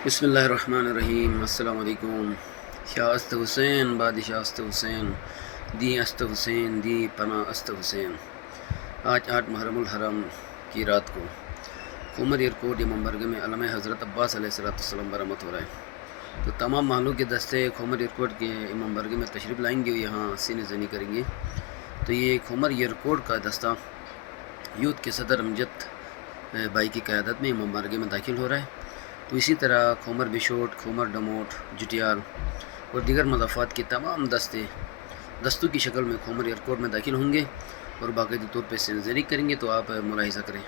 बिस्मिल्लाहिर्रहमानिर्रहीम। अस्सलाम वालेकुम। शास्त हुसैन बादशाह अस्त हुसैन दी अस्त हुसैन दी पना अस्त हुसैन। आज 8 मुहर्रमुल हरम की रात को खुमर एयरपोर्ट इमाम बरगह में अलम हज़रत अब्बास अलैहिस्सलाम बरामद हो रहा है। तो तमाम माहलू के दस्ते खुमर एयरपोर्ट के इमाम बरगह में तशरीफ़ लाएंगे, यहाँ सीने ज़नी करेंगे। तो ये खुमर एयरपोर्ट का दस्ता यूथ के सदर अमजद भाई की क़यादत में इमाम बरगह में दाखिल हो रहा है। तो इसी तरह खुमर बिशोट, खुमर डमोट, जुटियाल और दीगर मज़ाफ़ात के तमाम दस्तों की शक्ल में खुमर एयरपोर्ट में दाखिल होंगे और बाकायदा तौर पर सर्जरी करेंगे। तो आप मुलाहिज़ा करें।